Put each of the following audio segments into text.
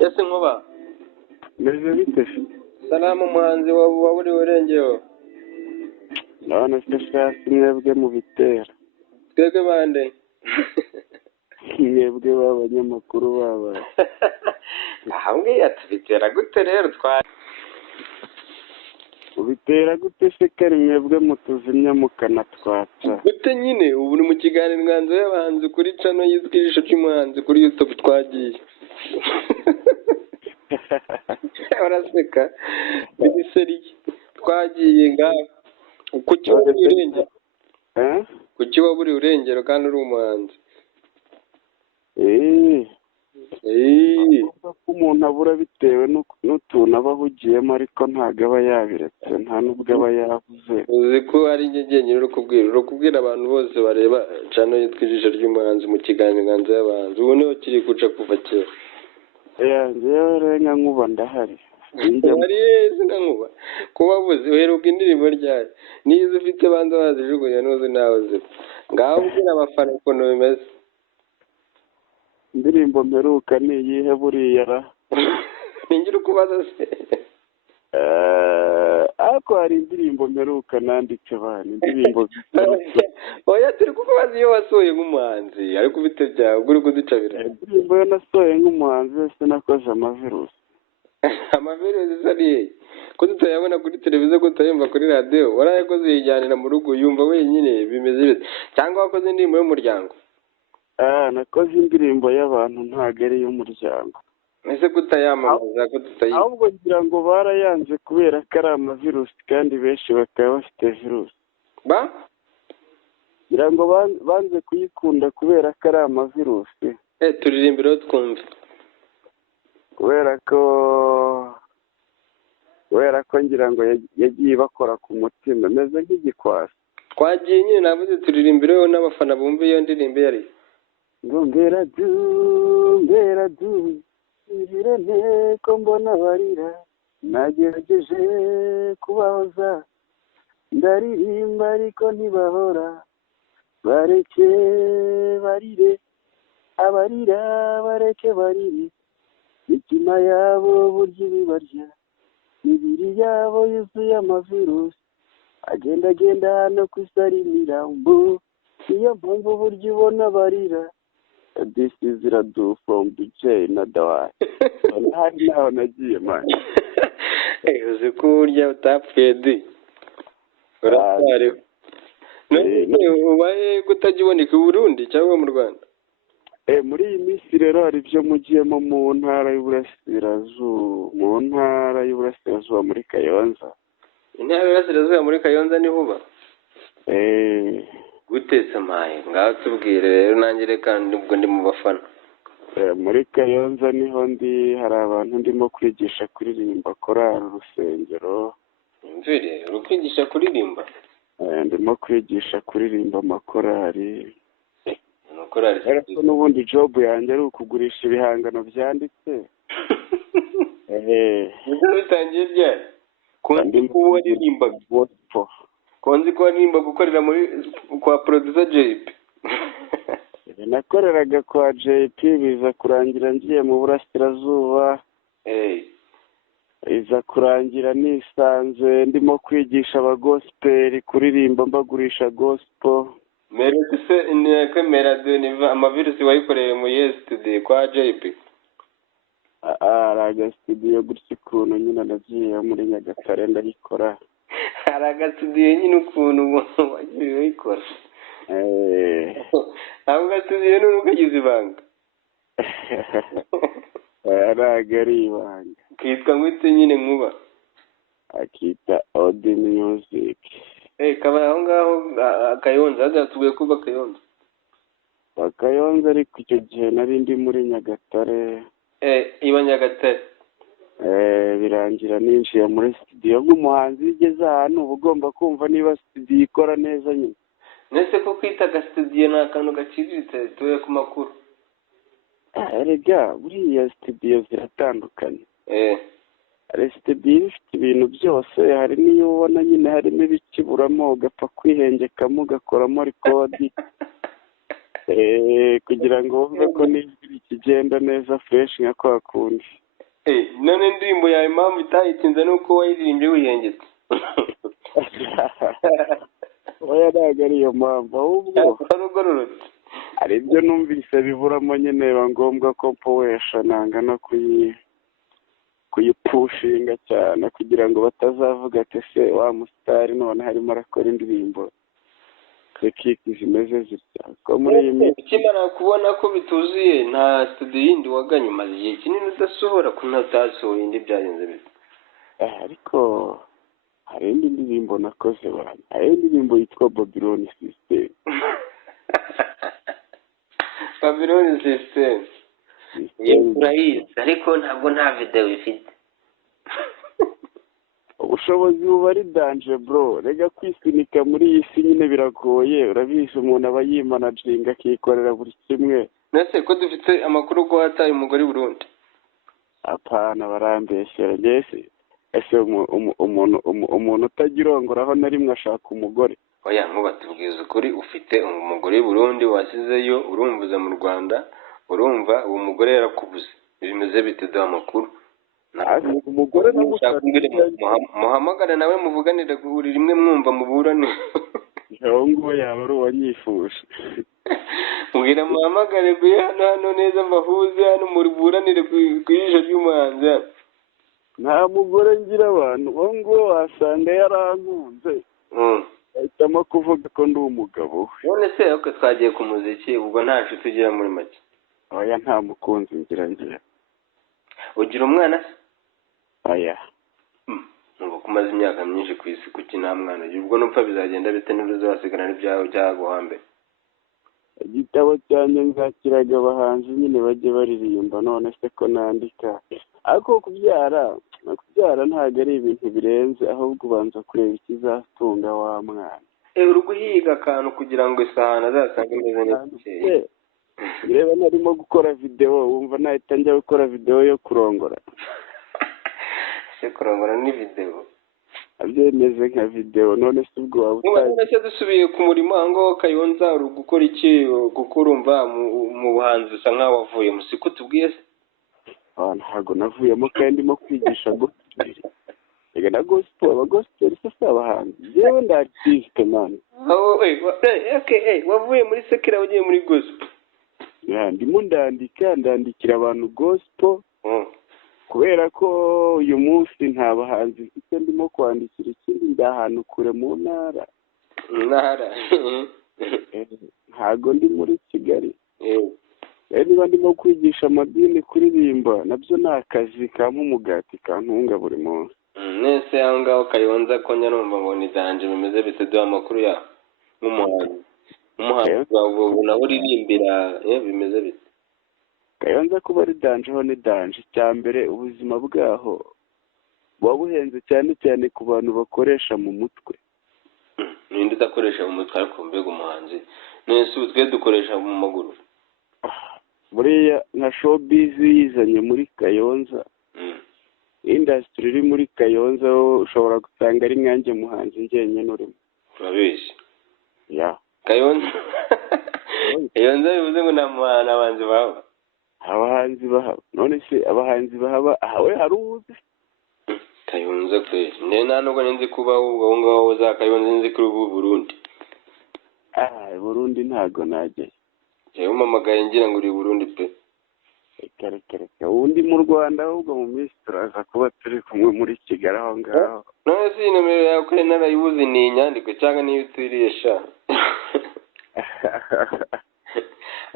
Ese Nkuba, meze bite se? salamu muhanzi wa buri urengeho. None se shasi mwebwe mubitera? Twebwe bande? Mwebwe b'abanyamakuru babaye. Ahambwiye tubitera gute rero Mubitera gute se kari mwebwe mutuzimya mukanatwatsa? gute nyine ubu ni mu kiganiro inganzo y'abahanzi kuri cano yitwa ijisho ry'umuhanzi kuri YouTube twagiye. Uraseka muri seri twagiye ngaho. Kuki waburi urengero? Kuki waburi urengero kandi uri umuhanzi? Ko umuntu abura bitewe n'utuntu aba ahugiyemo ariko ntabwo aba yabiretse nta n'ubwo aba yabuze. Uzi ko ari inyegenye uri kubwira abantu bose bareba cano yitwa ijisho ry'umuhanzi mu kiganiro inganzo y'abahanzi. Ubu niho kiri guca kuva kera. Njyewe rero Nkuba ndahari. Wari yeze na Nkuba kuba buzi uheruka indirimbo ryayo nizo ufite banza bazijugunya nuzi nawe ziba ngaho ubwira abafana ukuntu bimeze. Indirimbo mperuka ni iyihe buriya ra? Ningira ukubaza se. Ariko hari indirimbo mperuka nanditse bana indirimbo oya turi kukubaza iyo wasohoye nk'umuhanzi ariko ufite byawe uri kuducabira. Indirimbo yo nasohoye nk'umuhanzi wese nakoze amavirusi. Amavirusi isa niye ko tutayabona kuri televiziyo ko tutayumva kuri radiyo warayakoze yijyanira mu rugo yumva wenyine bimeze bite cyangwa wakoze indirimbo y'umuryango? Nakoze indirimbo y'abantu ntabwo ari iy'umuryango. Ese kutayamamaza ko tutayizi? Ahubwo ngira ngo barayanze kubera ko ari amavirusi kandi benshi bakaba bafite virusi. Ngira ngo banze kuyikunda kubera ko ari amavirusi. Turirimbireho twumve. Kubera ko ngira ngo yagiye bakora ku mutima meze nk'igikwasi. Twagiye nyine navuze turirimbireho n'abafana bumva iyo ndirimbo yari ngo ngera du irene ko mbona barira nagerageje kubahoza ndaririmba ariko ntibahora bareke barire abarira bareke barire imitima yabo burya ibibarya imibiri yabo yuzuye amavirusi agenda hano ku isi ari imirambo niyo mpamvu burya ubona barira. This is Radu from DJ Nadawai. Hari naho nagiye mani. Uzi ko burya utapfuye di uracyariho. Ubaye kutajya uboneka i Burundi cyangwa mu Rwanda? Muri iyi minsi rero hari ibyo mugiyemo mu ntara y'Uburasirazuba muri Kayonza. Intara y'Uburasirazuba muri Kayonza ni huba? Gutetse maye ngaho tubwire rero nanjye reka nubwo ndi mu bafana. Muri Kayonza niho hari abantu ndimo kwigisha kuririmba korali urusengero. Mvire uri kwigisha kuririmba? Ndimo kwigisha kuririmba amakorali. Amakorali ariko n'ubundi job yanjye ari ukugurisha ibihangano byanditse. Bitangiye ryari? Kundi ko waririmba gospel. Konzi ko waririmba gukorera kwa producer JP. Nakoreraga kwa JP biza kurangira ngiye mu Burasirazuba. Iza kurangira nisanze ndimo kwigisha aba gospel kuririmba mbagurisha gospel. Melody se Melody ni amavirusi wayikoreye mu yesterday kwa JP? Araga studio gutya ukuntu nyine nagiye muri Nyagatare ndayikora. Araga studio nyine ukuntu wagiye uyikora. Ntabwo studio n'ukagize ibanga. Araga ari ibanga. Kitwa ngwite nyine Nkuba. Akita Odi Music. Kaba aho ngaho Kayonza azatuye kuba Kayonza. Kayonza ariko icyo gihe nari ndi muri Nyagatare. Iba Nyagatare. Birangira ninjiye muri studio nk'umuhanzi ugeze ahantu uba ugomba kumva niba studio ikora neza nyine. Nese ko kwita studio ni akantu gaciriritse tuye ku makuru. Erega buriya studio ziratandukanye. Hari studio ifite ibintu byose hari n'iyo ubona nyine harimo ibikiburamo ugapfa kwihengekamo ugakoramo rekodi. Kugira ngo wumve ko n'ijwi rikigenda neza fresh nka kwa kundi. none indirimbo yawe impamvu itayitinze nuko wayiririmbye wihengetse. oya ntabwo ariyo mpamvu ahubwo ugororotse hari ibyo numvise biburamo nyine biba ngombwa ko mpowesha nanga no kuyipushinga cyane kugira ngo batazavuga ati se wa musitari none harimo arakora indirimbo kiki zimeze zitya ko muri iyi minsi ukimara kubona ko bituzuye nta studio yindi waganye umaze igihe kinini udasohora ko ntatasohoye indi byagenze bite. ariko hari indi ndirimbo nakoze bana hari indirimbo yitwa Babylon System. Babylon System urayizi ariko ntabwo nta video ifite. ubushobozi buba ari danje bro rega kwisunika muri iyi si nyine biragoye urabizi umuntu aba yimanaginga akikorera buri kimwe. Nese ko dufite amakuru ko hataye umugore Burundi. Apana barambeshyera ngese ese umuntu utagirongoraho na rimwe ashaka umugore. Oya nkubatubwiza ukuri ufite umugore Burundi wasizeyo urumvuza mu Rwanda urumva uwo mugore yarakubuze bimeze bite amakuru. umugore muhamagara nawe muvuganire buri rimwe mwumva muburane. ngo yaba ari uwanyifuje. Mbwira muhamagare kuri hano neza mbahuze hano muburanire ku ijisho ry'umuhanzi. nta mugore ngira abantu ngo wasanga yarankunze ahitamo kuvuga ko ndi umugabo. None se uko twagiye ku muziki ubwo nta nshuti ugira muri make. oya nta mukunzi ngira. Ugira umwana se? oya ngo kumaze imyaka myinshi ku isi kuki nta mwana ugira ubwo nupfa bizagenda bite n'uzasigana n'ibyawe byaguhambe. igitabo cyanjye nzakiraga abahanzi nyine bajye baririmba none se ko nandika ariko kubyara ntabwo ari ibintu birenze ahubwo ubanza kureba ikizatunga wa mwana. uri guhiga akantu kugira ngo isahani azasange imeze neza. reba narimo gukora videwo wumva nahita njya gukora videwo yo kurongora. se kurongora ni videwo abyemeze nka videwo none se ubwo waba utazi. dusubiye ku murimo aho ngaho Kayonza uri gukora iki kuko urumva mu buhanzi usa nkaho wavuye mu siko tubwiye se? ntabwo navuyemo kandi ndimo kwigisha gospel. reka na gospel abagospel se si abahanzi yewe ndi artiste man. wavuye muri sekira ugiye muri gospel. ndimo ndandikira abantu gospel kubera ko uyu munsi nta bahanzi mfite ndimo kwandikira ikindi ndi ahantu kure mu ntara. ntabwo ndi muri Kigali. niba ndimo kwigisha amadini kuririmba nabyo ni akazi kampa umugati kantunga buri munsi. nese aho ngaho Kayonza ko nyarumva ngo ni danje bimeze bite duha amakuru yawe nk'umuhanzi wawe nawe uririmbira bimeze bite? Kayonza kuba ari danje ho ni danje. icya mbere ubuzima bwaho buba buhenze cyane cyane ku bantu bakoresha mu mutwe. ninde udakoresha mu mutwe ariko mbega umuhanzi nese ubu twe dukoresha mu maguru. buriya nka showbiz yizanye muri Kayonza industry iri muri Kayonza ushobora gusanga ari nkanjye muhanzi njyenyine urimo. urabizi Kayonza bivuze ngo nta muhanzi abanzi baba. abahanzi bahaba none se abahanzi bahaba ahawe hari uwuzi Kayonza pe nta nubwo nzi kuba aho ngaho za Kayonza nzi kuri ubu Burundi. Burundi ntago najyayo. yewe umamagaye ngira ngo uri Burundi pe. reka undi mu Rwanda ahubwo mu minsi turaza kuba turi kumwe muri Kigali aho ngaho. none se nomero yawe ko narayibuze ni inyandiko cyangwa niyo utiriye sha?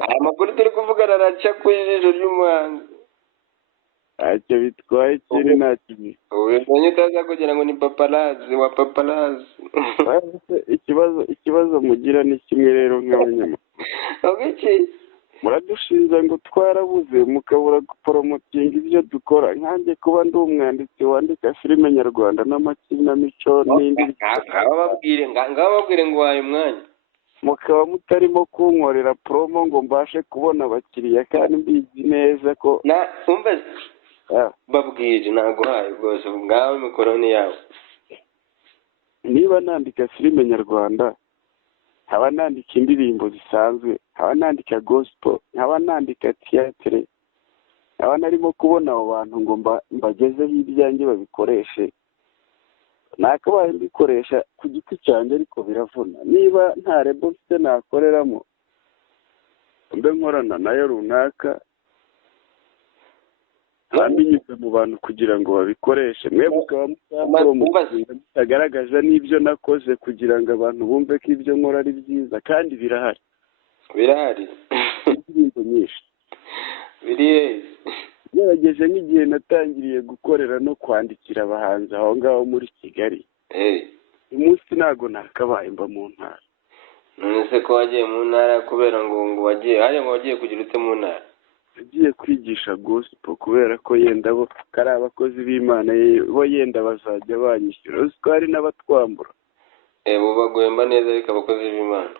aya makuru turi kuvuga araca ku ijisho ry'umuhanzi. ntacyo bitwaye ikindi nta kintu. ubonye utaza kugira ngo ni paparazi wa paparazi. ikibazo mugira ni kimwe rero nk'abanyamakuru. iki muradushinja ngo twarabuze mukabura guporomotinga ibyo dukora nkanjye kuba ndi umwanditsi wandika filime nyarwanda n'amakinamico n'indi. ngaho babwire ngo waye umwanya. mukaba mutarimo kunkorera promo ngo mbashe kubona abakiriya kandi mbizi neza ko babwije naguhaye rwose ngaho mikoroni yawe. niba nandika filime nyarwanda nkaba nandika indirimbo zisanzwe nkaba nandika gospel nkaba nandika theatre nkaba narimo kubona abo bantu ngo mbagezeho ibyanjye babikoreshe, nakabaye mbikoresha ku giti cyanjye ariko biravuna. Niba nta rebo mfite nakoreramo mbe nkorana nayo runaka binyuze mu bantu kugira ngo babikoreshe, mwebwe ukaba mutagaragaza n'ibyo nakoze kugira ngo abantu bumve ko ibyo nkora ari byiza, kandi birahari indirimbo nyinshi gerageje nk'igihe natangiriye gukorera no kwandikira abahanzi aho ngaho muri Kigali, uyu munsi ntabwo nakabaye mba mu ntara. none se ko wagiye mu ntara kubera ngo wagiye kugira ute mu ntara? Nagiye kwigisha gospel kubera ko yenda bo kari abakozi b'Imana bo yenda bazajya banyishyura, uzi ko hari n'abatwambura. Bo baguhemba neza ariko abakozi b'Imana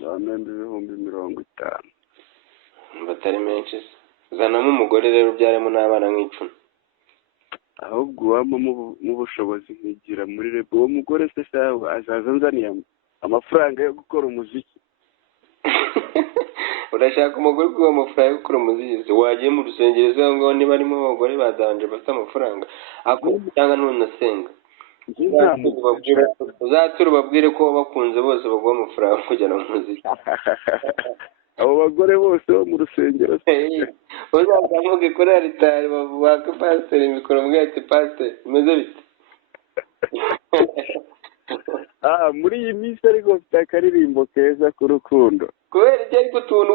bamemba 50,000. batari menshi se. Uzanamo umugore rero ubyaremo n'abana nk'icumi. Ahubwo waba mu bushobozi nkigira muri rebo, uwo mugore se shawe azaza nzaniye amafaranga yo gukora umuziki. Urashaka umugore kuba amafaranga yo gukora umuziki? Wagiye mu rusengero se ngo niba arimo abagore badanje bafite amafaranga cyangwa ntunasenga? Uzatura ubabwire ko bakunze bose baguha amafaranga kujyana mu muziki. Abo bagore bose bo mu rusengero uzazamuke kuri aritari waka pasiteri mikoro mbwira ati pasiteri bimeze bite? Muri iyi minsi ariko mfite akaririmbo keza k'urukundo. Kubera ibyo ariko utuntu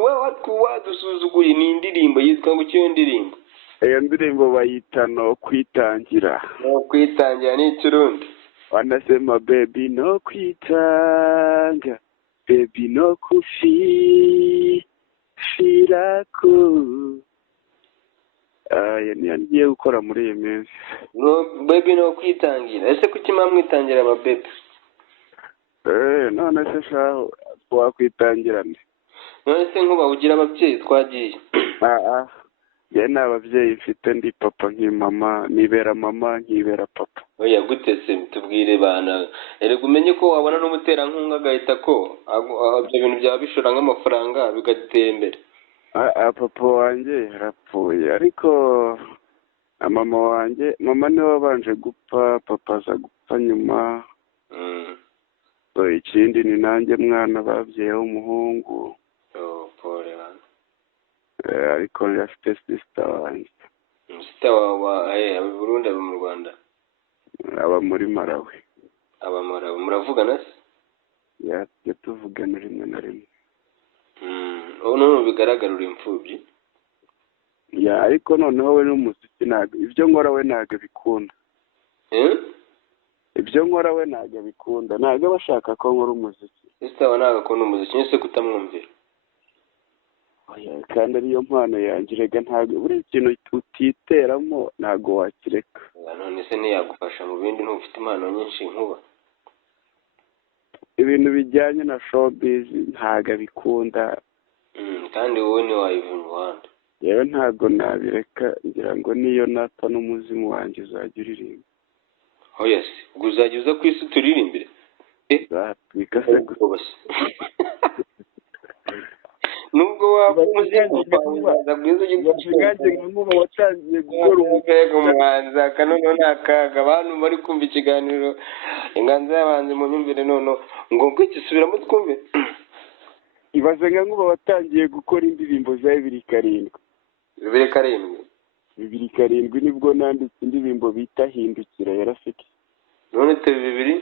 wadusuzuguye ni indirimbo yitwa ngo iyo ndirimbo? Iyo ndirimbo bayita No Kwitangira. No Kwitangira ni Ikirundi. Wanasema baby no kwitanga, baby no kufirako. Niyo ngiye gukora muri iyi minsi. No baby no kwitangira. Ese kuki mwamwitangira aba baby? None se shaho wakwitangira nde? None se nkuba ugira ababyeyi twagiye? Njye nta babyeyi mfite, ndi papa nk'imama, nibera mama nkibera papa. Oya gute se tubwire bana, erega umenye ko wabona n'umuterankunga agahita ko ibyo bintu byaba bishora nk'amafaranga bigatera imbere. Papa wanjye yarapfuye, ariko mama wanjye, mama niwe wabanje gupfa, papa aza gupfa nyuma. Ikindi ni nanjye mwana babyeyeho umuhungu. Pole bana. Ariko afite sister wanjye. Sister wawe aba Burundi aba mu Rwanda? Aba muri Malawi. Aba Malawi. Muravugana se? Tujya tuvugana rimwe na rimwe. None bigaragara uri imfubyi? Ariko noneho we n'umuziki ntabwo ibyo nkora we ntabwo bikunda. Ibyo nkora we ntabwo bikunda, ntabwo bashaka ko nkora umuziki. Sister wa ntabwo akunda umuziki, nise kutamwumvira? Kandi ariyo mpano yanjye, rega ntabwo buri kintu utiteramo ntabwo wakireka. None se ntiyagufasha mu bindi ntufite impano nyinshi nkuba? Ibintu bijyanye na showbiz ntabwo abikunda. Kandi wowe ntiwayiva iruhande. Yewe ntabwo nabireka, ngira ngo niyo napfa n'umuzimu wanjye uzajya uririmba. Oya se, ubwo uzajya uza ku isi turirimbire? Zatwika se gusa. Nubwo waba umuzimu uzaza bwiza uganje nkuba watangiye gukora umuhanzi akanono n'akaga. Abantu bari kumva ikiganiro Inganzo y'Abahanzi mu myumvire none ngo kwisubiramo twumve. Ibaze nkuba watangiye gukora indirimbo za 2007. 2007 nibwo nanditse indirimbo bita Hindukira ya Rafiki. None turi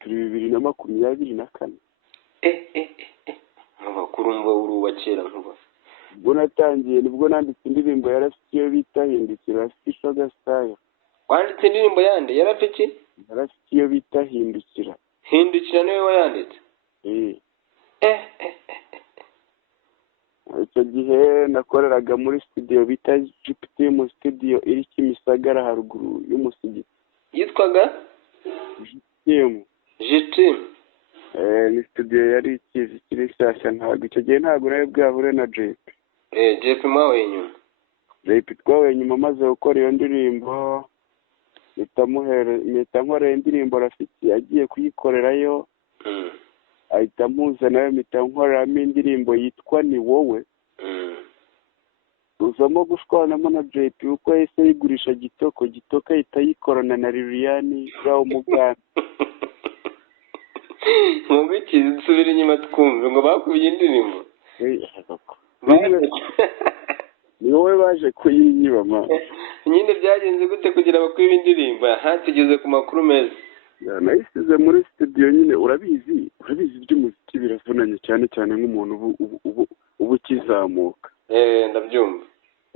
2024. Kurumva uruwa kera nkuba. Ubwo natangiye nibwo nanditse indirimbo ya Rafiki yo bita Hindukira Rafiki Shogastayo. Wanditse indirimbo yande ya Rafiki? Rafiki yo bita Hindukira. Hindukira niwe wayanditse? Icyo gihe nakoreraga muri studio bita Jupiter studio iri Kimisagara haruguru y'umusigiti. Yitwaga Jitim. Ni studio yari ikizi kiri shyashya, ntabwo icyo gihe ntabwo nawe bwahure na JP. JP mwawe nyuma? JP twawe nyuma maze gukora iyo ndirimbo mpita nkora indirimbo Rafiki agiye kuyikorerayo. Ahita mpuza nawe mpita nkoreramo indirimbo yitwa Ni Wowe. tuzamo gushwanamo na JP kuko yahise yigurisha Gitoko ahita yikorana na Liliane bwa Muganda. Ngo iki dusubire inyuma twumve ngo bakuye indirimbo. Ni wowe baje kuyinyiba ma. Nyine byagenze gute kugira bakwiba indirimbo? Aha tugeze ku makuru meza. Nayisize muri studio nyine urabizi iby'umuziki biravunanye cyane nk'umuntu ubu ukizamuka. Ndabyumva.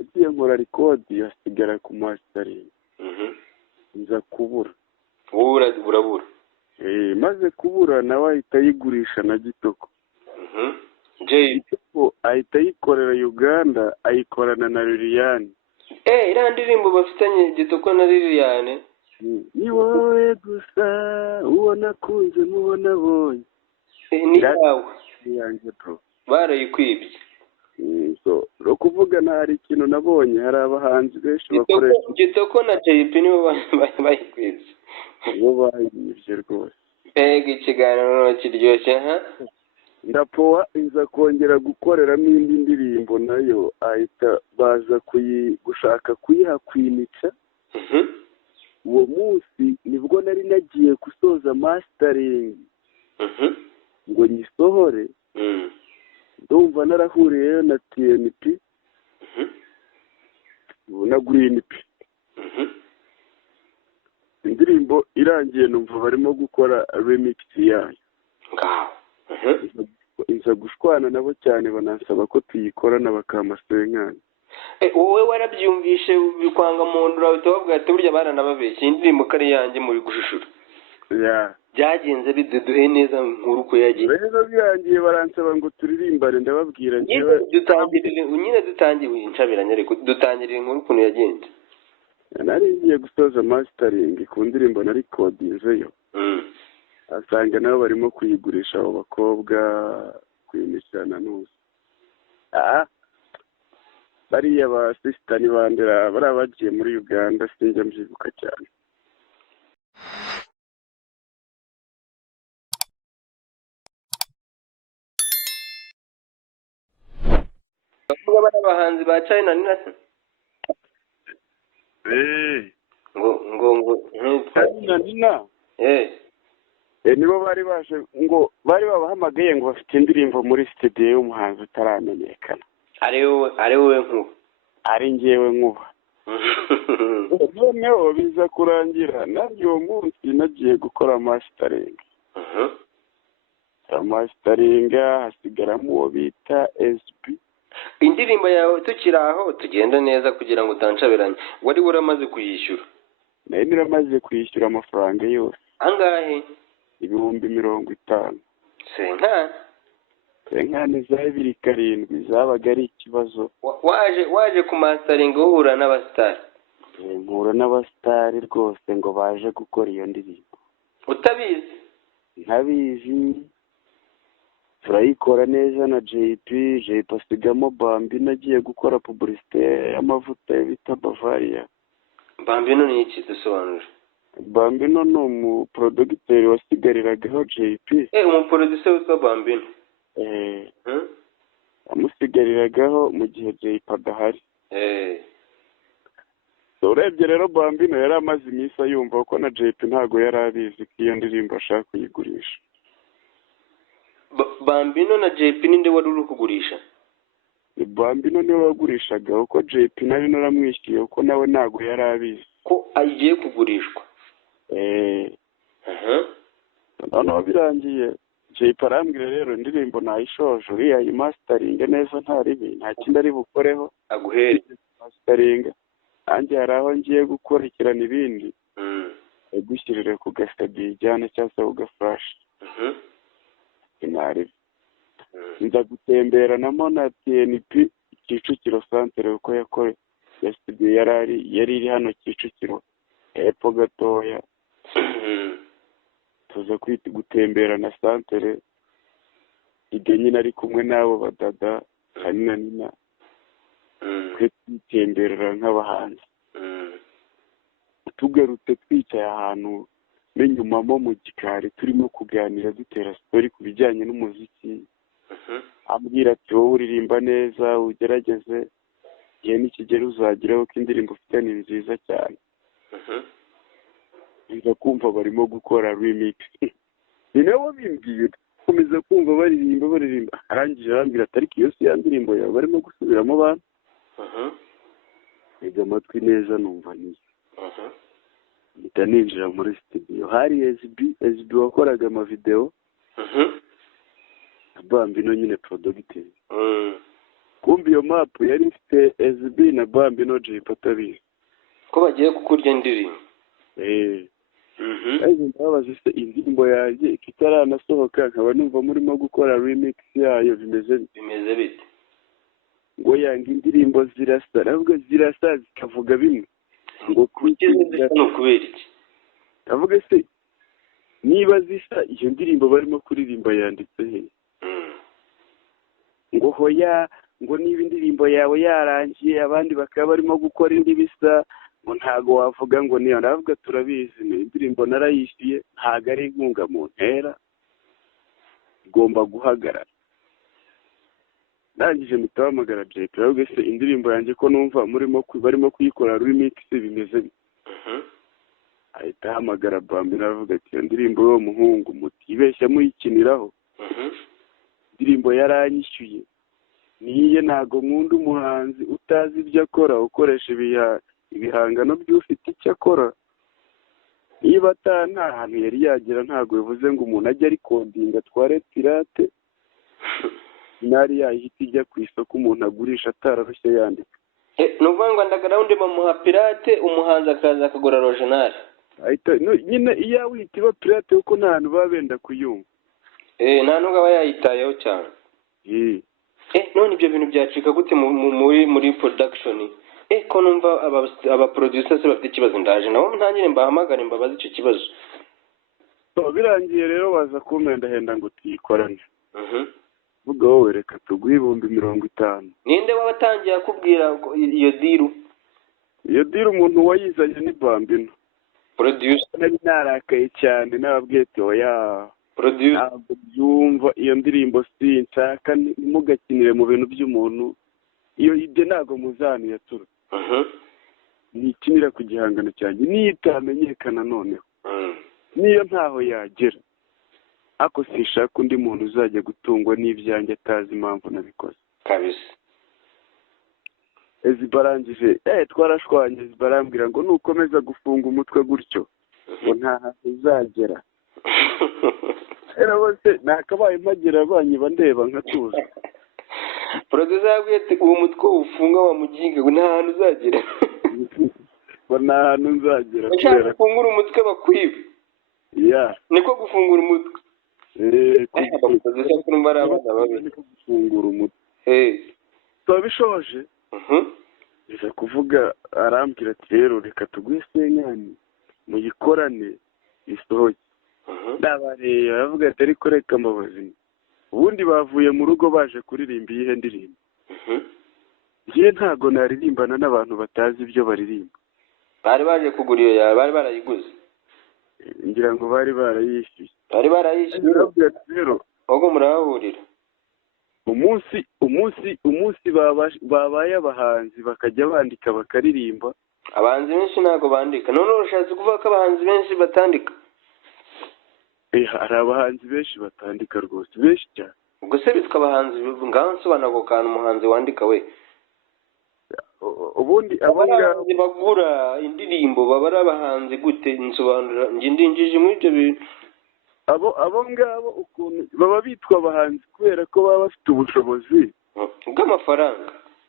Agiye nkora record yasigara ku mastering. Nza kubura. Wowe urabura. Maze kubura nawe ahita yigurisha na Gitoko. Gitoko ahita yikorera Uganda ayikorana na Liliane. Iriya ndirimbo bafitanye Gitoko na Liliane. Ni wowe gusa ubona kunze mubona bonye. Ni yawe. Yanjye bro. Barayikwibye. So kuvuga hari ikintu nabonye hari abahanzi benshi bakoresha Gitoko na JP nibo bayikwibye. Bo bayibye rwose. Ikiganiro kiryoshye ha? Ndapowa iza kongera gukoreramo indi ndirimbo nayo ahita baza gushaka kuyihakwinica. Uwo munsi nibwo nari nagiye gusoza mastering. Ngo nyisohore. Ndumva narahuriyeyo na TNP. Na Green P. Indirimbo irangiye numva barimo gukora remix yayo. Inza gushwana nabo cyane banansaba ko tuyikorana bakamasenkana. Wowe warabyumvishe bikwanga mu ndura bitobabwa ati burya baranababeshye indirimbo kari yanjye muri gushushura. Byagenze biduduhe neza nkuru ko yagiye. Rero birangiye baransaba ngo turirimbane ndababwira njyewe dutangiye incabiranye ariko dutangirira inkuru ukuntu yagenze. Nari ngiye gusoza mastering ku ndirimbo na recordinzeyo. Asanga nabo barimo kuyigurisha abo bakobwa kwimishyana n'ubusa. Bariya ba sister ni bandera bari abagiye muri Uganda sinjya mbyibuka cyane. Bavuga bari abahanzi ba China ni nase? Nina. Nibo bari baje ngo bari babahamagaye ngo bafite indirimbo muri studio y'umuhanzi utaramenyekana. Ari wowe nkuba. Ari njyewe nkuba. Noneho biza kurangira nabyo uwo munsi nagiye gukora mastering. Mastering hasigaramo uwo bita SP. Indirimbo yawe tukiri aho tugenda neza kugira ngo utancabiranye. Wari uramaze kuyishyura? Nari niramaze kuyishyura amafaranga yose. Angahe? 50,000. Senkani za 2,700 zabaga ari ikibazo. Waje ku mastering uhura n'abastari? Mpura n'abastari rwose ngo baje gukora iyo ndirimbo. Utabizi? Ntabizi. Turayikora neza na JP asigamo Bambino agiye gukora publicité y'amavuta bita Bavaria. Bambino ni iki dusobanura? Bambino ni umuproducteur wasigariragaho JP. Umuproducer witwa Bambino. Amusigariragaho mu gihe JP adahari. Urebye rero Bambino yari amaze iminsi yumva ko na JP ntago yari abizi ko iyo ndirimbo ashaka kuyigurisha. Bambino na JP ninde wari uri kugurisha? Bambino niwe wagurishaga uko JP nari naramwishyuye uko nawe ntago yari abizi ko agiye kugurishwa. Noneho birangiye JP arambwira rero indirimbo nayishoje uriya mastering neza nta ribi nta kindi ari bukoreho aguhere mastering nanjye hari aho ngiye gukurikirana ibindi gushyirire ku gasadi ijyana cyangwa se ugaflash. Nza gutemberanamo na TNP Kicukiro centre uko yakore studio yari iri hano Kicukiro hepfo gatoya. Tuza gutemberana centre ide nyine ari kumwe n'abo badada hari na Nina. Twitemberera nk'abahanzi. Tugarutse twicaye ahantu n'inyumamo mu gikari turimo kuganira dutera story ku bijyanye n'umuziki. Ambwira ati wowe uririmba neza ugerageze igihe nikigera uzageraho ko indirimbo ufite ni nziza cyane. Nza kumva barimo gukora remix. Ni nabo bimbwiye komeza kumva baririmba arangije arambwira ati ariko iyo si ya ndirimbo yawe barimo gusubiramo abantu. Ega amatwi neza numva niyo. Mpita ninjira muri studio, hari SB wakoraga amavideo. Bambino nyine producteur. Kumbi iyo map yari ifite SB na Bambino Jay Patabizi ko bagiye kukurya indirimbo. Ndabaza se indirimbo yanjye kitaranasohoka nkaba numva murimo gukora remix yayo bimeze bite? Ngo yanga indirimbo zirasa, nabwo zirasa zikavuga bimwe. Ngo kugeza no kubera iki? Avuga se niba zisa iyo ndirimbo barimo kuririmba yanditse he? Ngo hoya, ngo niba indirimbo yawe yarangiye abandi bakaba barimo gukora indi bisa, ngo ntago wavuga ngo niyo. Ndavuga turabizi indirimbo narayishyuye, ntago ari inkunga mu ntera, igomba guhagarara. Ndangije mutahamagara Jay, turavuga se indirimbo yanjye ko numva barimo kuyikora remix bimeze bite? Ahita ahamagara Bambino aravuga ati iyo ndirimbo y'uwo muhungu mutibeshya muyikiniraho. Indirimbo yaranyishyuye, niye ntago nkunda umuhanzi utazi ibyo akora, ukoresha ibihangano by'ufite icyo akora. Niba nta hantu yari yagera ntago bivuze ngo umuntu ajye ari kodinga atware pirate nari yahita ijya ku isoko umuntu agurisha atararushye yandika. Ni ukuvuga ngo underground bamuha pirate, umuhanzi akaza akagura original. Nyine iyo wihita iba pirate kuko nta hantu baba benda kuyumva. Nta nubwo aba yayitayeho cyane. None ibyo bintu byacika gute muri production? Ko numva aba producers bafite ikibazo, ndaje nabo ntangire mbahamagare mbabaze icyo kibazo. Birangiye rero baza kumpendahenda ngo tuyikorane. Vuga wowe reka tuguhe 50,000. Ninde wabatangiye akubwira iyo diru? Iyo diru umuntu wayizanye ni Bambino. Producer nari narakaye cyane nababwiye ati oya producer ntabwo byumva iyo ndirimbo sinshaka ntimugakinire mu bintu by'umuntu, iyo ibyo ntabwo muzani yatura. Nikinira ku gihangano cyanjye niyo itamenyekana noneho, niyo ntaho yagera, ako sishaka undi muntu uzajya gutungwa n'ibyanjye atazi impamvu nabikoze kabisa. Barangije twarashwanye, barambwira ngo nukomeza gufunga umutwe gutyo ngo nta hantu uzagera. Bose nakabaye mpagera banyiba ndeba nkatuza. Producer yabwiye ati uwo mutwe ufunga wa muginga ngo nta hantu uzagera. Ngo nta hantu nzagera kubera gufungura umutwe bakwiba. Niko gufungura umutwe. Producer kuri mbara abana babi gufungura umutwe. Tubishoje. Biza kuvuga arambwira ati rero reka tuguhe senyani muyikorane isohoye. Ndabareba aravuga ati ariko reka mbabazi, ubundi bavuye mu rugo baje kuririmba iyihe ndirimbo? Njye ntago naririmbana n'abantu batazi ibyo baririmba. Bari baje kugura iyo yawe, bari barayiguze? Ngira ngo bari barayishyuye. Bari barayishyuye? Aravuga ati rero ubwo murahahurira umunsi babaye abahanzi bakajya bandika bakaririmba. Abahanzi benshi ntago bandika. None urashatse kuvuga ko abahanzi benshi batandika? Hari abahanzi benshi batandika rwose, benshi cyane. Ubwo se bitwa abahanzi ngaho nsobanura ako kantu umuhanzi wandika we? Ubundi abahanzi bagura indirimbo baba ari abahanzi gute? Nsobanura njye ndinjije muri ibyo bintu. Abo ngabo ukuntu baba bitwa abahanzi kubera ko baba bafite ubushobozi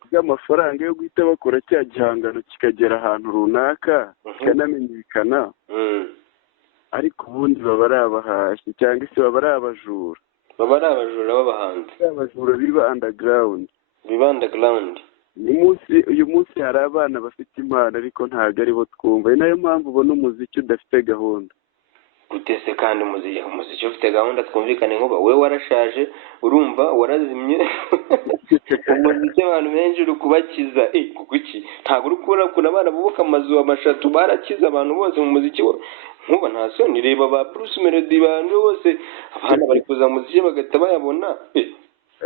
bw'amafaranga yo guhita bakora cya gihangano kikagera ahantu runaka kikanamenyekana. Ariko ubundi baba ari abahashyi cyangwa se baba ari abajura. Baba ari abajura b'abahanzi. Abajura biba underground. Uyu munsi hari abana bafite impano ariko ntabwo aribo twumva. Ni nayo mpamvu ubona umuziki udafite gahunda. Gutese kandi umuziki ufite gahunda twumvikane nkuba we warashaje urumva warazimye. Umuziki abantu benshi uri kubakiza kuko iki ntabwo uri kubona kuna abana bubuka amazu amashatu barakiza abantu bose mu muziki nkuba nta soni. Reba ba Bruce Melody banje bose abana bari kuza mu muziki bagahita bayabona.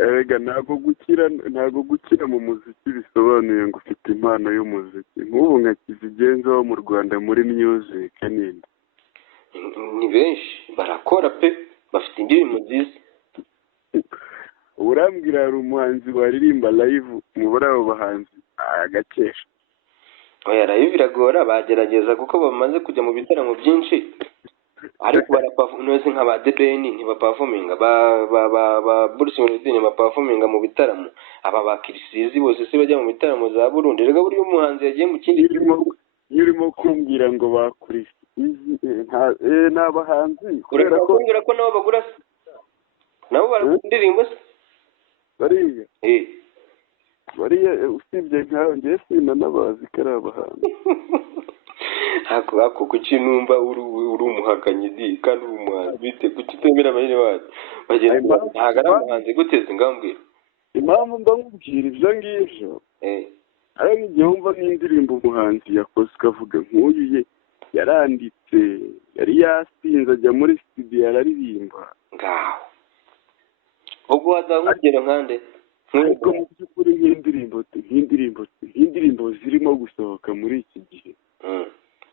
erega ntabwo gukira mu muziki bisobanuye ngo ufite impano y'umuziki. Nk'ubu nka Kizigenza wo mu Rwanda muri music n'indi. Ni benshi barakora pe, bafite indirimbo nziza. Urambwira hari umuhanzi waririmba live muri abo bahanzi agakesha? Oya, live biragora, bagerageza kuko bamaze kujya mu bitaramo byinshi, ariko barapafuminga nka ba Debeni ntibapafuminga, ba Bruce Melody ntibapafuminga mu bitaramo, aba ba Kirisizi bose se bajya mu bitaramo za Burundi. Rega buriya umuhanzi yagiye mu kindi urimo kumbwira ngo bakurisi ni abahanzi kubera ko nabo bagura se, nabo barakunda indirimbo se bariya usibye nkawe njye sinanabazi ko ari abahanzi. ako kuki numva uri umuhakanyi di kandi uri umuhanzi bite kuki utemera amahire wacu bagira ntabwo ari umuhanzi guteze ngambwira impamvu mba nkubwira ibyo ngibyo ariko igihe wumva n'indirimbo umuhanzi yakoze ukavuga nk'uyu yaranditse yari yasinze ajya muri studio araririmba ngaho ubwo wazamubwira nkande. ariko mu by'ukuri nk'indirimbo zirimo gusohoka muri iki gihe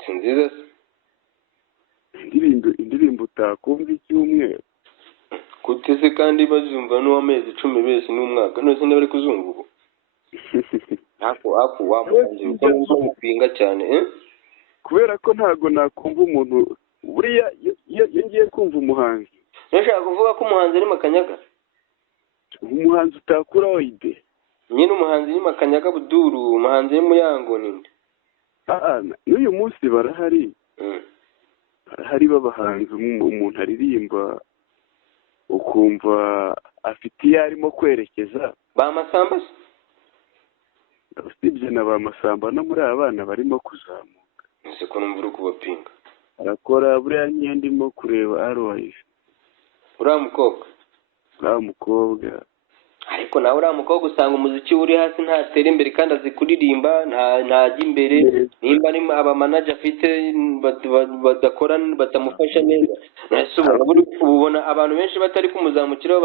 si nziza se? indirimbo utakumva icyumweru kutese kandi bazumva n'uw'amezi 10 bese n'umwaka nose ntibari kuzumva ubu. ako wamuhanzi uko mupinga cyane kubera ko ntago nakumva umuntu buriya iyo ngiye kumva umuhanzi. Nashaka kuvuga ko umuhanzi ari makanyaga, umuhanzi utakuraho ide nyine umuhanzi ni makanyaga Buduru, umuhanzi ni Muyango ninde. n'uyu munsi barahari b'abahanzi umuntu aririmba ukumva afite iyo arimo kwerekeza. Ba Masamba se? usibye na ba Masamba no muri abana barimo kuzamuka. Ese ko numva uri kubapinga? arakora buriya nk'iyo ndimo kureba RYF uriya mukobwa ariko nawe uriya mukobwa usanga umuziki uri hasi ntatera imbere kandi azi kuririmba ntajya imbere nimba ari abamanager afite badakora batamufasha neza. ubona abantu benshi batari kumuzamukiraho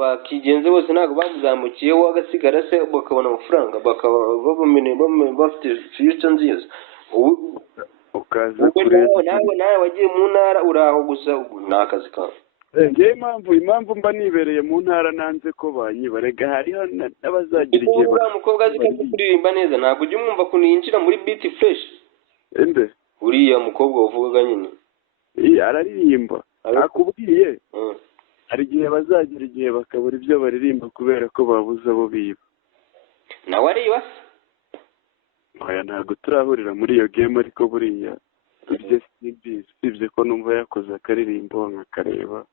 bakigenze bose ntabwo bamuzamukiyeho agasigara se bakabona amafaranga bakaba bafite future nziza. ukaza kureba nawe wagiye mu ntara uraho gusa ni akazi kawe. ngewe impamvu mba nibereye mu ntara nanze ko banyibarega hariho n'abazagira igihe uriya mukobwa azi ko kuririmba neza ntabwo ujya umwumva ukuntu yinjira muri beat fresh. uriya mukobwa wavugaga nyine araririmba akubwiye hari igihe bazagira igihe bakabura ibyo baririmba kubera ko babuze abo biba. nawe ariba se? oya ntabwo turahurira muri iyo game ariko buriya ibyo sibye ko numva yakoze akaririmbo nkakareba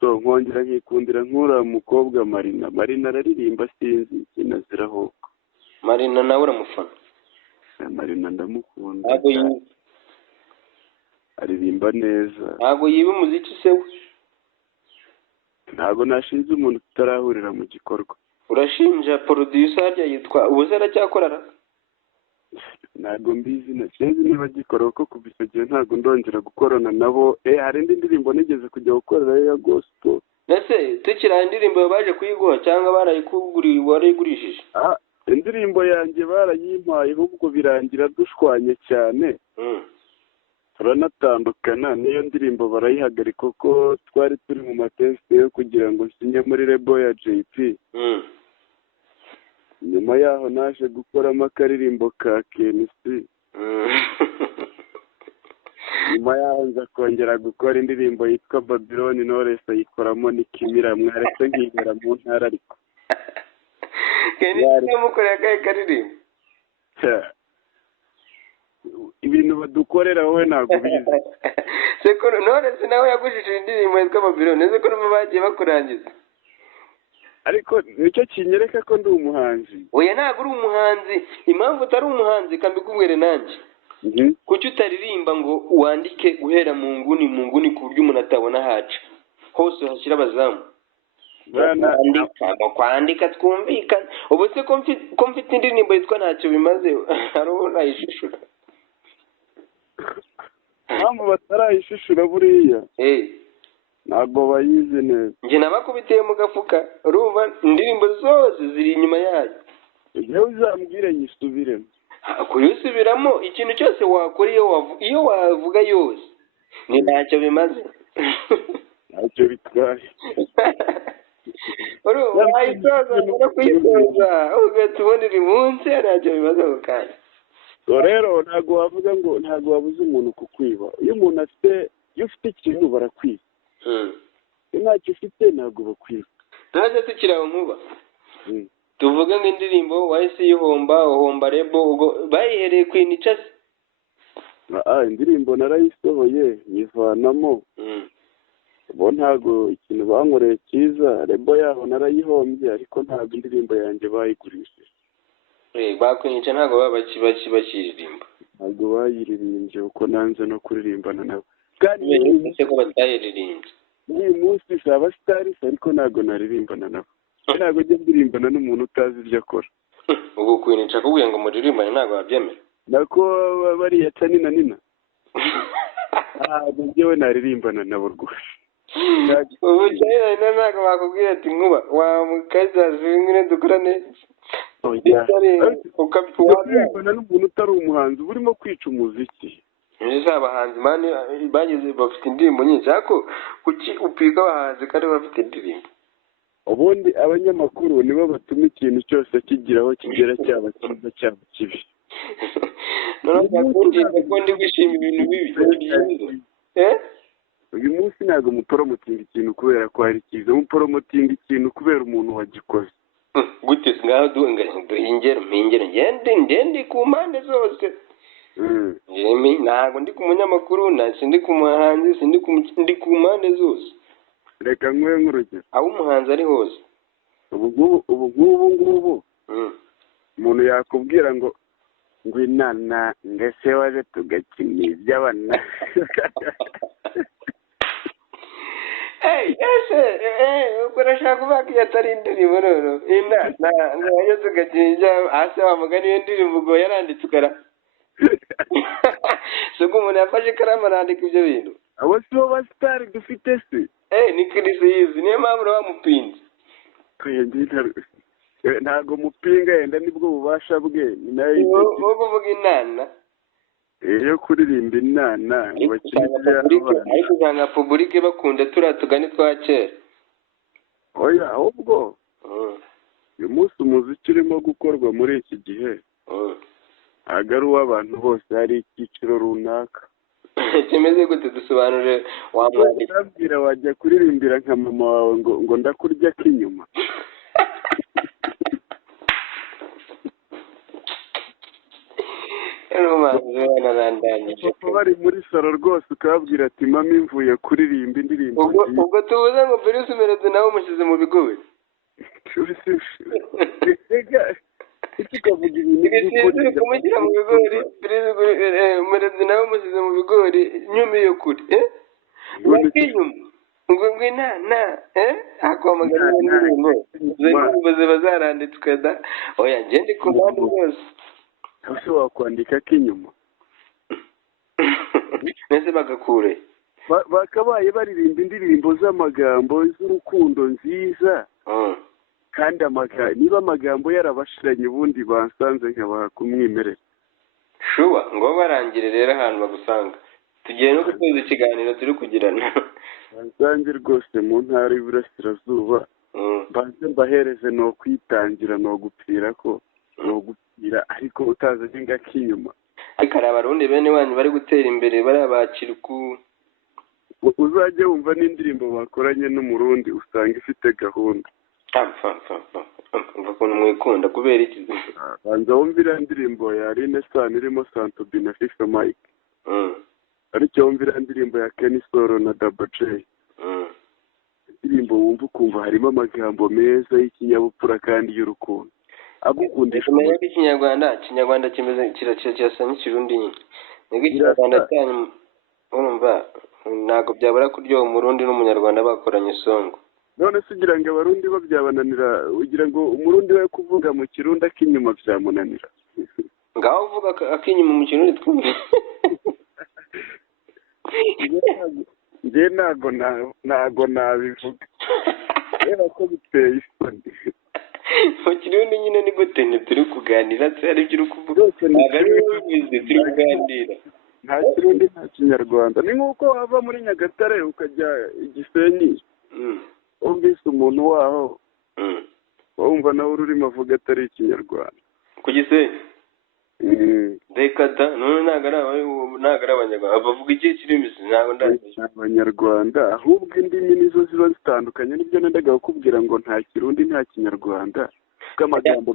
nkongera nkikundira nk'uriya mukobwa Marina araririmba sinzi kinazira ahubwo. Marina nawe uramufana? Marina ndamukunda ntabwo yiba aririmba neza. ntabwo yiba umuziki se we? ntabwo nashinze umuntu tutarahurira mu gikorwa. urashinja producer harya yitwa ubuze aracyakorana? ntabwo mbizi sinzi niba agikora kuko kuva icyo gihe ntabwo ndongera gukorana nabo. hari indi ndirimbo nigeze kujya gukorera ya gospel. ndetse tukira indirimbo baje kuyiguha cyangwa barayikuguriye warayigurishije? indirimbo yanjye barayimpaye ahubwo birangira dushwanye cyane turanatandukana. niyo ndirimbo barayihagarika kuko twari turi mu matesite yo kugira ngo nsinye muri lebo ya JP. nyuma yaho naje gukoramo akaririmbo ka KNC. nyuma yaho nza kongera gukora indirimbo yitwa Babylon Knowless ayikoramo n'ikimira mwaretse nkigera mu ntara ariko KNC yamukoreye akahe karirimbo? ibintu badukorera wowe ntabwo ubizi. sekuru Knowless nawe yagujije indirimbo yitwa Babylon ese ko numva bagiye bakurangiza? ariko nicyo kinyereka ko ndi umuhanzi. oya ntabwo uri umuhanzi. impamvu utari umuhanzi kambikubwire nanjye kuki utaririmba ngo wandike guhera mu nguni ku buryo umuntu atabona haca hose hashyira abazamu kwandika twumvikana. ubu se ko mfite indirimbo yitwa ntacyo bimaze hari uwo nayishishura? mpamvu batarayishishura buriya ntabwo bayizi neza. njye nabakubitiye mu gafuka urumva indirimbo zose ziri inyuma yayo. Njyewe uzambwire nyisubiremo. Kuyisubiramo ikintu cyose wakora iyo wavuga yose ni ntacyo bimaze. Ntacyo bitwaye. wayitoza no kuyitoza ugahita ubona iri munsi ntacyo bimaze ako kanya. Rero ntabwo wavuga ngo ntabwo wabuze umuntu kukwiba. Iyo ufite ikintu barakwiba. Iyo ntacyo ufite ntabwo bakwiba. ntaze tukiri aho nkuba tuvuge ngo indirimbo wahise uhomba rebo bayihereye ku inica se. Indirimbo narayisohoye nyivanamo. Bo ntabwo ikintu bankoreye cyiza, rebo yaho narayihombye ariko ntabwo indirimbo yanjye bayigurishije. Bakwinica ntabwo baba bakiririmba. Ntabwo bayiririmbye kuko nanze no kuririmbana nabo. Kandi umenye ko batayiririmbye. Uyu munsi si abasitari ariko ntabwo naririmbana nabo. Ntabwo njya ndirimbana n'umuntu utazi ibyo akora. Ubu kwinica kubwiye ngo muririmbane ntabwo wabyemera. Nako bariya nina. Njyewe naririmbana nabo rwose. Ubu cyane ntabwo bakubwira ati nkuba wamukazazi ngine dukorane. Ukabirimbana n'umuntu utari umuhanzi urimo kwica umuziki. Neza abahanzi mani bageze bafite indirimbo nyinshi ariko kuki upiga abahanzi kandi bafite indirimbo. Ubundi abanyamakuru nibo batuma ikintu cyose kigiraho kigera cyaba cyiza cyaba kibi. None bakubwira ko ndi gushima ibintu bibi. Uyu munsi ntabwo muporomotinga ikintu kubera ko hari cyiza, muporomotinga ikintu kubera umuntu wagikoze. Gute ngaho duhingera ngende ku mpande zose. Ntabwo ndi ku munyamakuru sindi ku muhanzi ndi ku mpande zose. Reka nkwe nk'urugero aho umuhanzi ari hose. ubu ngubu umuntu yakubwira ngo inana ngese waje tugakina iby'abana. urashaka kuvuga ko iyo atari indirimbo rero inana ngaje tugakina iby'abana hasi wa mugani iyo ndirimbo ubwo yaranditse ukara. Si ubwo umuntu yafashe ikaramu arandika ibyo bintu. Abo si bo basitari dufite se. Ni kirisiyizi niyo mpamvu uraba mupinze. Ntabwo mupinga yenda nibwo bubasha bwe ni nayo yitwa wo kuvuga inana. Yo kuririmba inana ariko usanga publike bakunda turiya tugani twa kera. Oya ahubwo uyu munsi umuziki urimo gukorwa muri iki gihe ntabwo ari uw'abantu bose, hari icyiciro runaka. Kimeze gute dusobanurire wamwandikira wajya kuririmbira nka mama wawe ngo ndakurya k'inyuma. Bari muri salo rwose ukababwira ati mami mvuye kuririmba indirimbo. Ubwo tuvuze ngo Bruce Melody nawe umushyize mu bigori. Tukavuga ibintu kumushyira mu bigori Melody nawe umushyize mu bigori nyuma iyo kuri wakinyuma ngo inana akwamagana indirimbo ziba zaranditswe da. Oya njye ndi ku mpande zose. Ese wakwandika k'inyuma nese bagakure bakabaye baririmba indirimbo z'amagambo z'urukundo nziza kandi niba amagambo yarabashiranye ubundi bansanze nkabaha kumwimerera. Shuba ngo barangire rero ahantu bagusanga tugiye no gusoza ikiganiro turi kugirana. Bansanze rwose mu ntara y'Iburasirazuba mbanze mbahereze no kwitangira no gupfira ko no gupfira ariko utazanye ngak'inyuma. Ariko hari abarundi bene wanyu bari gutera imbere bari abakirku. Uzajya wumva n'indirimbo bakoranye n'umurundi usanga ifite gahunda. Umva ukuntu mwikunda kubera iki? Banza wumvira indirimbo ya Rine San irimo Santo B na FIFA Mike. Ariko wumvira indirimbo ya Kenny Solo na Double J. Indirimbo wumva ukumva harimo amagambo meza y'ikinyabupfura kandi y'urukundo. Agukundisha mu Kinyarwanda kimeze kirasa n'ikirundi nyine. Nibwo Ikinyarwanda cyanyu urumva ntabwo byabura kuryoha umurundi n'umunyarwanda bakoranye isongo. None se ugira ngo abarundi babyabananira, ugira ngo umurundi we kuvuga mu kirundi ak'inyuma byamunanira? Ngaho uvuga ak'inyuma mu kirundi twumve. njye ntago nabivuga reba ko biteye isoni. mu kirundi nyine ni gute ntituri kuganira hari ibyo uri kuvuga ntabwo ari wowe ubivuze turi kuganira. Nta kirundi nta kinyarwanda, ni nk'uko wava muri Nyagatare ukajya Gisenyi wumvise umuntu waho wumva nawe ururimi avuga atari ikinyarwanda. Ku Gisenyi reka da none ntabwo ari abanyarwanda bavuga igihe kirimo ntabwo ndabizi abanyarwanda, ahubwo indimi nizo ziba zitandukanye. Nibyo nendaga kukubwira ngo nta kirundi nta kinyarwanda kuko amagambo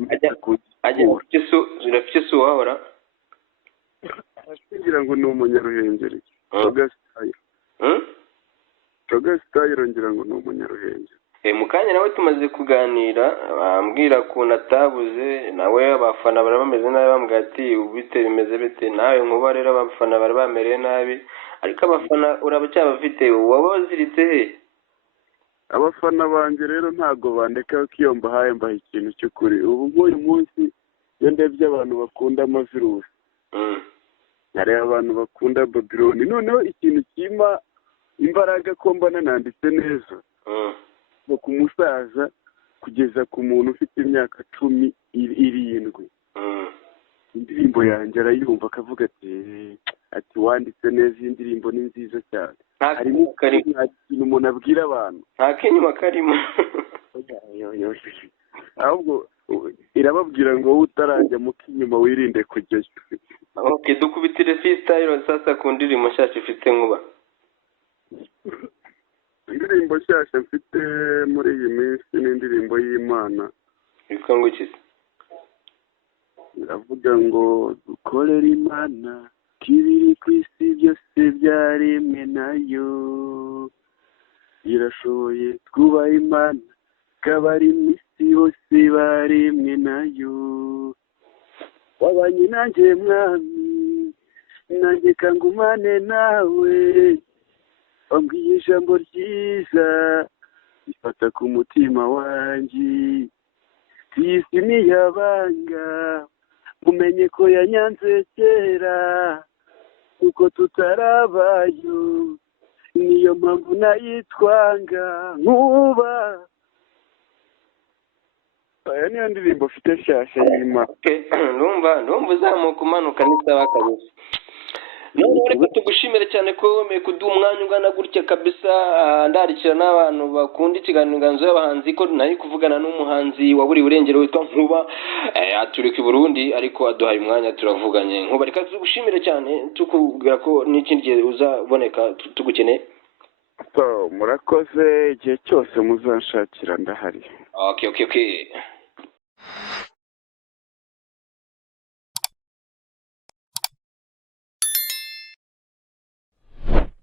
zirafite si wahora kugira ngo ni umunyaruhengeri Togasitayiro ngira ngo ni umunyaruhengeri. Mu kanya nawe tumaze kuganira ambwira ukuntu atabuze nawe abafana bari bameze nabi bambwira ati ubite bimeze bite nawe nkuba rero abafana bari bamereye nabi ariko abafana urabacyabafite waba waziritse he? Abafana banjye rero ntabwo bandeka ko iyo mbahaye mbaha ikintu cy'ukuri. Ubu nk'uyu munsi iyo ndebye abantu bakunda amavirusi hari abantu bakunda Babylon, noneho ikintu kima imbaraga ko mbona nanditse neza kuva ku musaza kugeza ku muntu ufite imyaka 17 indirimbo yanjye arayumva akavuga ati wanditse neza, iyi ndirimbo ni nziza cyane. Harimo ikintu umuntu abwira abantu nta kinyuma karimo ahubwo irababwira ngo wowe utarajya mu kinyuma wirinde kujyayo. Okay, dukubitire freestyle sasa ku ndirimbo nshyashya ifite nkuba. Indirimbo nshyashya mfite muri iyi minsi ni indirimbo y'Imana. Yitwa ngo iki? Iravuga ngo dukorere Imana kibiri ku isi byose byaremwe nayo, irashoboye twubaha Imana kabari isi yose baremwe nayo. Wabanye nanjye mwami nanjye kangumane nawe, wambwiye ijambo ryiza rifata ku mutima wanjye. Isi niyabanga mumenye ko yanyanze kera kuko tutarabayo, niyo mpamvu nayitwanga nkuba. Aya niyo ndirimbo mfite nshyashya y'Imana. Ndumva uzamuka umanuka n'isaba kabisa. None reka tugushimire cyane ko wemeye kuduha umwanya ungana gutya kabisa. Ndarikira n'abantu bakunda ikiganiro Inganzo y'Abahanzi ko nari kuvugana n'umuhanzi wa buri burengero witwa Nkuba, aturika i Burundi ariko aduhaye umwanya turavuganye. Nkuba reka tugushimire cyane tukubwira ko n'ikindi gihe uzaboneka tugukeneye. Murakoze, igihe cyose muzanshakira ndahari. Okay.